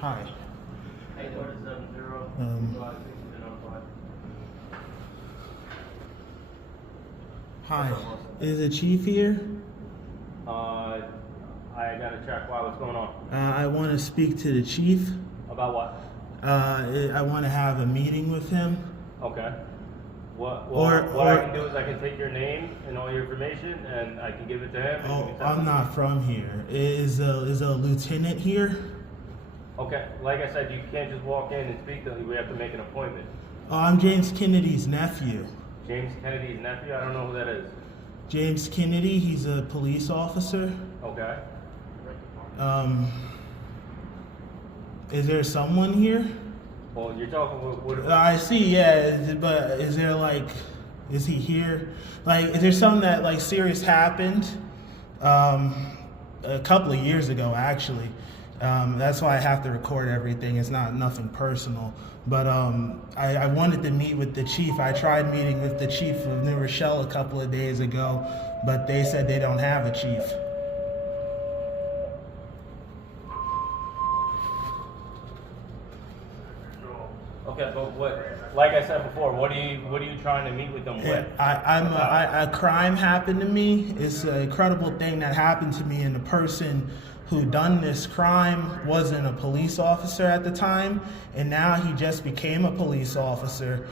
Hi. 8170. Hi. Is the chief here? I gotta check. Why? What's going on? I want to speak to the chief. About what? I want to have a meeting with him. Okay. What Or- I can do is I can take your name and all your information and I can give it to him. and Oh, you can tell I'm him. not from here. Is a lieutenant here? Okay. Like I said, you can't just walk in and speak to him. We have to make an appointment. Oh, I'm James Kennedy's nephew. James Kennedy's nephew? I don't know who that is. James Kennedy, he's a police officer. Okay. Is there someone here? Well, you're talking what I see, yeah, but is there is he here? Is there something that serious happened a couple of years ago, actually? That's why I have to record everything. It's nothing personal. But I wanted to meet with the chief. I tried meeting with the chief of New Rochelle a couple of days ago, but they said they don't have a chief. Okay, but like I said before, what are you trying to meet with them with? A crime happened to me. It's an incredible thing that happened to me, and the person who done this crime wasn't a police officer at the time, and now he just became a police officer.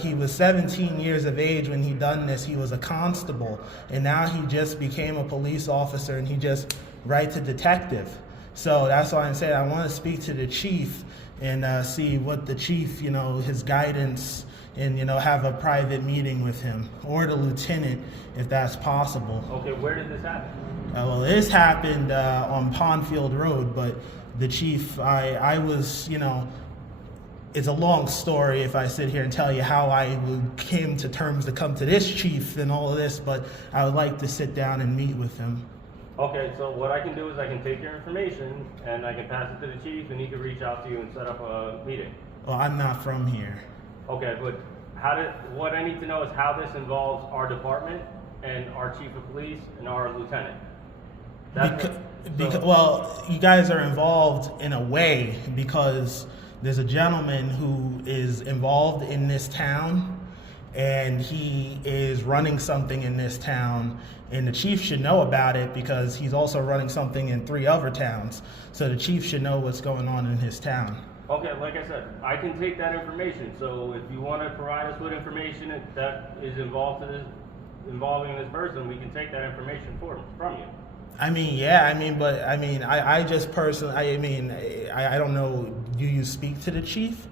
He was 17 years of age when he done this. He was a constable, and now he just became a police officer, and he just writes a detective. So that's why I'm saying I want to speak to the chief and see what the chief, his guidance, and have a private meeting with him or the lieutenant if that's possible. Okay, where did this happen? Well, this happened on Pondfield Road, but the chief, I was, it's a long story if I sit here and tell you how I came to terms to come to this chief and all of this, but I would like to sit down and meet with him. Okay, so what I can do is I can take your information and I can pass it to the chief and he can reach out to you and set up a meeting. Well, I'm not from here. Okay, but what I need to know is how this involves our department and our chief of police and our lieutenant. Well, you guys are involved in a way because there's a gentleman who is involved in this town and he is running something in this town, and the chief should know about it because he's also running something in 3 other towns. So the chief should know what's going on in his town. Okay, like I said, I can take that information. So if you want to provide us with information that is involving this person, we can take that information from you. I just personally, I don't know, do you speak to the chief?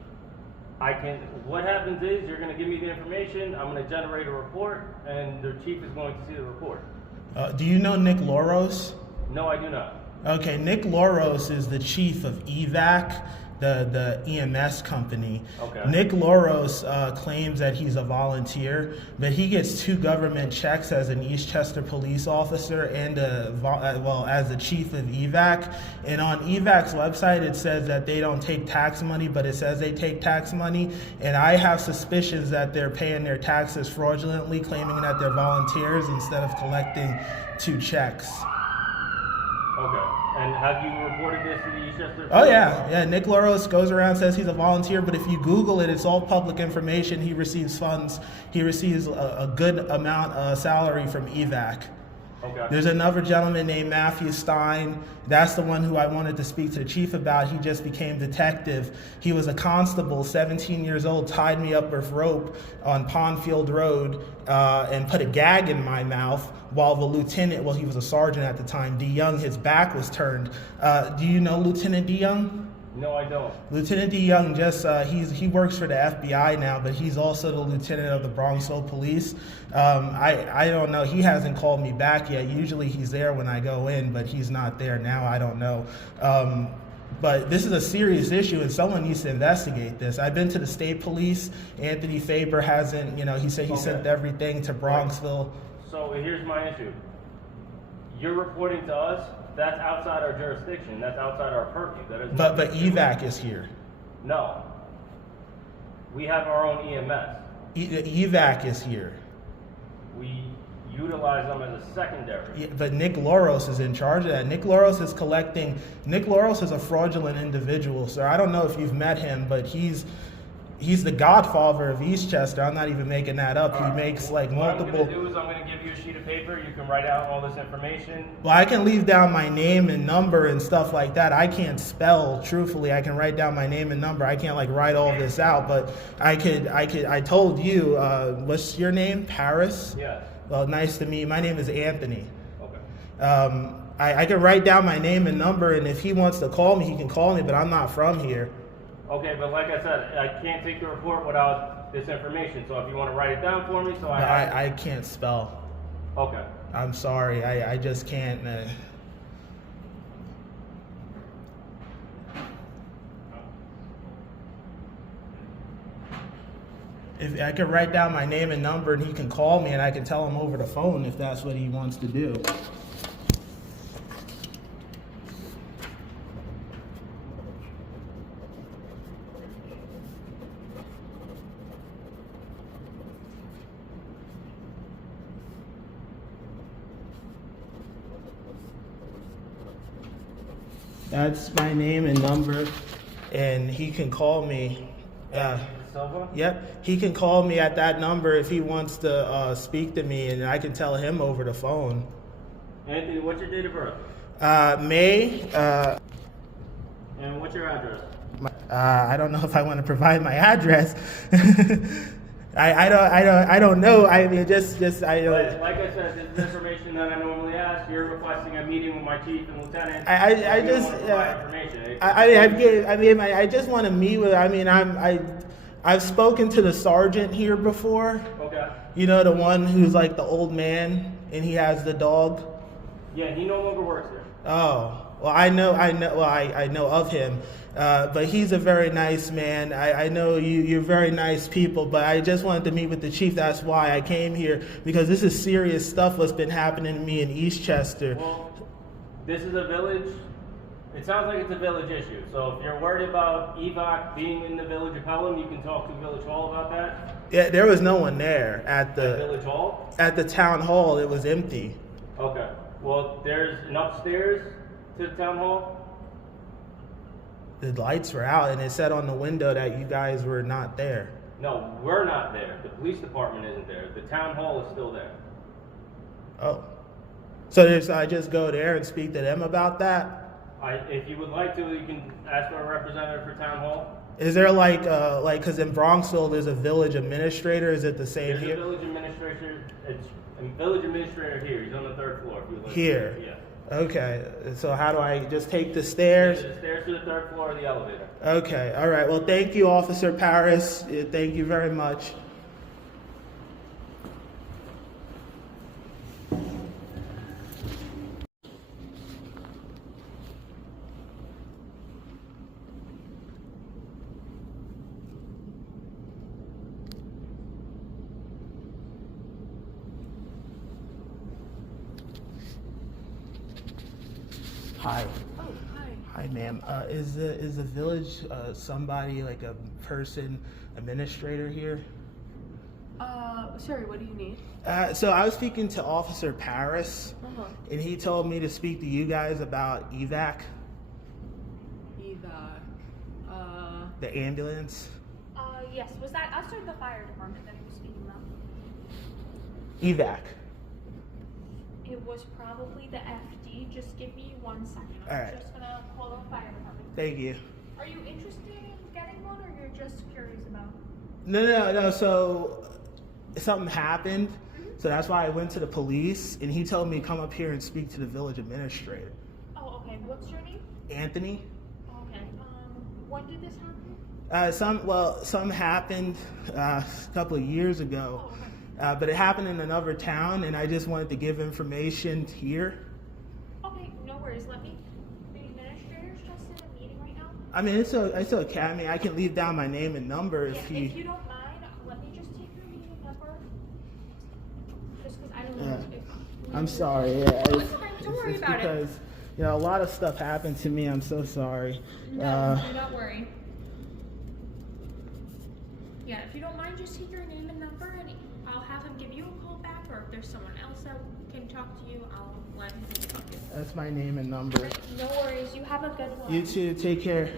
What happens is you're going to give me the information, I'm going to generate a report, and the chief is going to see the report. Do you know Nick Loros? No, I do not. Okay, Nick Loros is the chief of EVAC, the EMS company. Okay. Nick Loros claims that he's a volunteer, but he gets 2 government checks as an Eastchester police officer and as the chief of EVAC. And on EVAC's website, it says that they don't take tax money, but it says they take tax money. And I have suspicions that they're paying their taxes fraudulently, claiming that they're volunteers instead of collecting 2 checks. Okay. And have you reported this to the Eastchester? Oh yeah. Nick Loros goes around, says he's a volunteer, but if you Google it, it's all public information. He receives funds. He receives a good amount of salary from EVAC. Okay. There's another gentleman named Matthew Stein. That's the one who I wanted to speak to the chief about. He just became detective. He was a constable, 17 years old, tied me up with rope on Pondfield Road and put a gag in my mouth while the lieutenant, he was a sergeant at the time, D. Young, his back was turned. Do you know Lieutenant D. Young? No, I don't. Lieutenant D. Young he works for the FBI now, but he's also the lieutenant of the Bronxville Police. I don't know. He hasn't called me back yet. Usually he's there when I go in, but he's not there now. I don't know. But this is a serious issue, and someone needs to investigate this. I've been to the state police. Anthony Faber hasn't. He said he sent everything to Bronxville. So here's my issue. You're reporting to us. That's outside our jurisdiction. That's outside our purview. But EVAC is here. No. We have our own EMS. EVAC is here. utilize them as a secondary. Yeah, but Nick Loros is in charge of that. Nick Loros is collecting. Nick Loros is a fraudulent individual, sir. I don't know if you've met him, but he's the godfather of Eastchester. I'm not even making that up. He makes like multiple. What I'm going to do is I'm going to give you a sheet of paper. You can write out all this information. Well, I can leave down my name and number and stuff like that. I can't spell, truthfully. I can write down my name and number. I can't like write all this out, but I could. I told you, what's your name? Paris? Yes. Well, nice to meet you. My name is Anthony. Okay. I can write down my name and number, and if he wants to call me, he can call me, but I'm not from here. Okay, but like I said, I can't take the report without this information. So if you want to write it down for me, I can't spell. Okay. I'm sorry. I just can't. If I could write down my name and number, and he can call me, and I can tell him over the phone if that's what he wants to do. That's my name and number, and he can call me. Silva? Yep, he can call me at that number if he wants to speak to me, and I can tell him over the phone. Anthony, what's your date of birth? May. And what's your address? I don't know if I want to provide my address. I don't know. I mean, just I don't. But like I said, this is information that I normally ask. You're requesting a meeting with my chief and lieutenant. I just want to meet with. I mean, I've spoken to the sergeant here before. Okay. You know, the one who's like the old man and he has the dog. Yeah, he no longer works there. Oh, well, I know of him. But he's a very nice man. I know you're very nice people, but I just wanted to meet with the chief. That's why I came here, because this is serious stuff what's been happening to me in Eastchester. Well, this is a village. It sounds like it's a village issue. So if you're worried about EVAC being in the village of Pelham, you can talk to Village Hall about that. Yeah, there was no one there at the Village Hall? At the town hall. It was empty. Okay. Well, there's an upstairs to the town hall. The lights were out, and it said on the window that you guys were not there. No, we're not there. The police department isn't there. The town hall is still there. Oh. So I just go there and speak to them about that? If you would like to, you can ask for a representative for town hall. Is there because in Bronxville there's a village administrator? Is it the same There's here? a village administrator. It's a village administrator here. He's on the 3rd floor. If you would like Here? To. Yeah. Okay, so how do I just take the stairs? The stairs to the 3rd floor of the elevator. Okay, all right. Well, thank you, Officer Paris. Thank you very much. Hi. Oh, hi. Hi, ma'am. Is the village somebody, like a person, administrator here? Sorry, what do you need? So I was speaking to Officer Paris, Uh-huh. and he told me to speak to you guys about EVAC, EVAC. the ambulance. Yes, was that us or the fire department that he was speaking about? EVAC. It was probably the FD. Just give me 1 second. All I'm right. just gonna call the fire department. Thank you. Are you interested in getting one, or you're just curious about? No. So something happened, so that's why I went to the police, and he told me to come up here and speak to the village administrator. Oh, okay. What's your name? Anthony. Okay. When did this happen? Some happened a couple of years ago, Oh, okay. but it happened in another town, and I just wanted to give information here. Okay, no worries. The administrator's just in a meeting right now. I mean, it's okay. I mean, I can leave down my name and number Yeah, if if you don't mind, let me just take your meeting number. Just because I don't know if. I'm sorry. Yeah, Oh, it's okay. Don't worry about it. because a lot of stuff happened to me. I'm so sorry. No, do not worry. Yeah, if you don't mind, just take your name and number, and I'll have him give you a call back, or if there's someone else that can talk to you, I'll let him talk to you. That's my name and number. No worries. You have a good one. You too. Take care.